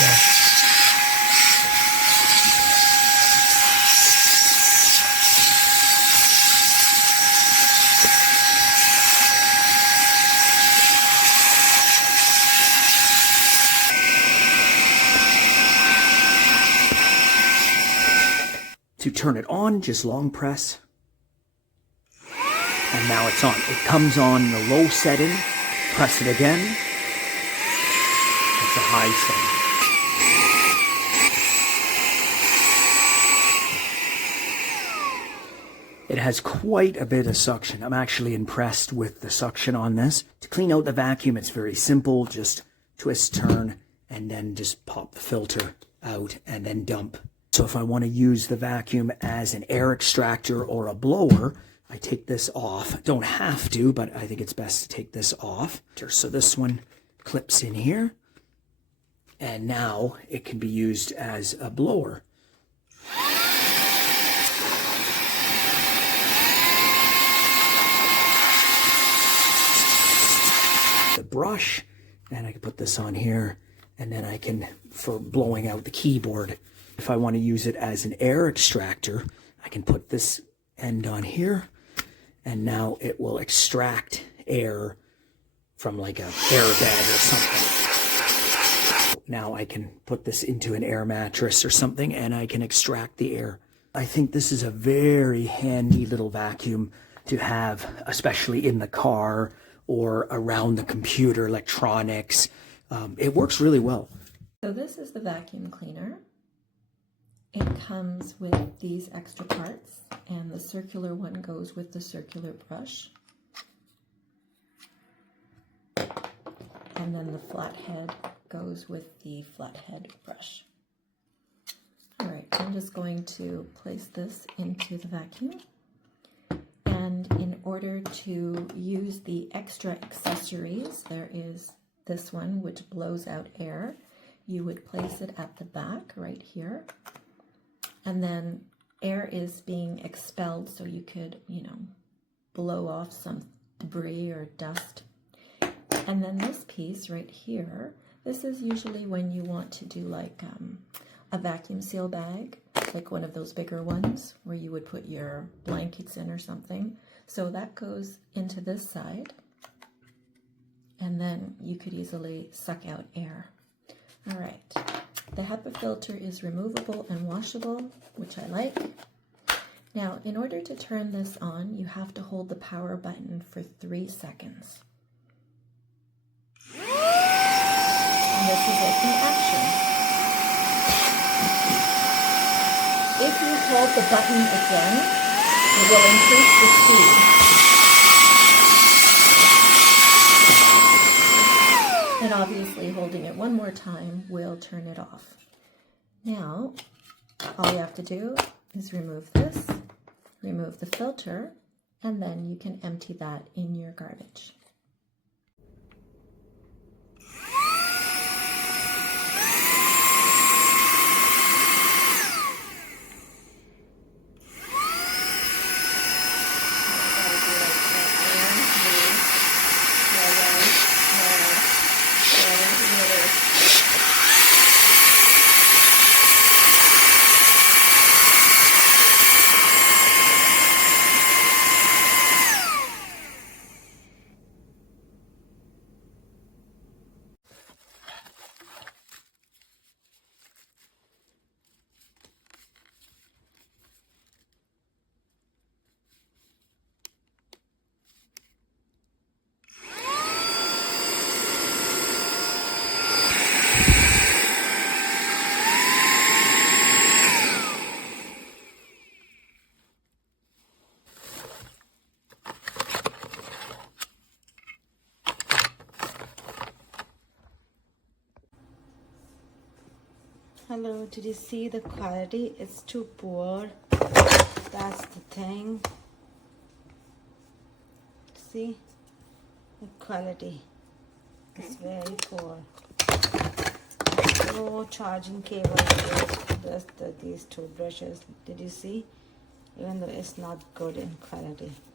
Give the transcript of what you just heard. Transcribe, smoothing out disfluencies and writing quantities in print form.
To turn it on, just long press. And now it's on. It comes on the low setting. Press it again. It's a high setting. It has quite a bit of suction. I'm actually impressed with the suction on this. To clean out the vacuum, it's very simple. Just twist, turn, and then just pop the filter out and then dump. So if I want to use the vacuum as an air extractor or a blower, I take this off. Don't have to, but I think it's best to take this off. So this one clips in here, and now it can be used as a blower. The brush, and I can put this on here, and then I can, for blowing out the keyboard. If I want to use it as an air extractor, I can put this end on here, and now it will extract air from like a air bed or something. Now I can put this into an air mattress or something, and I can extract the air. I think this is a very handy little vacuum to have, especially in the car or around the computer, electronics. It works really well. So this is the vacuum cleaner. It comes with these extra parts, and the circular one goes with the circular brush. And then the flat head goes with the flat head brush. Alright, I'm just going to place this into the vacuum. And in order to use the extra accessories, there is this one which blows out air. You would place it at the back right here. And then air is being expelled, so you could, blow off some debris or dust. And then this piece right here, this is usually when you want to do like a vacuum seal bag, like one of those bigger ones where you would put your blankets in or something. So that goes into this side, and then you could easily suck out air. All right. The HEPA filter is removable and washable, which I like. Now, in order to turn this on, you have to hold the power button for 3 seconds. And this is it in action. If you hold the button again, it will increase the speed. And obviously holding it one more time will turn it off. Now, all you have to do is remove this, remove the filter, and then you can empty that in your garbage. Hello, did you see the quality? It's too poor. That's the thing. See? The quality is very poor. No charging cable, just these two brushes. Did you see? Even though it's not good in quality.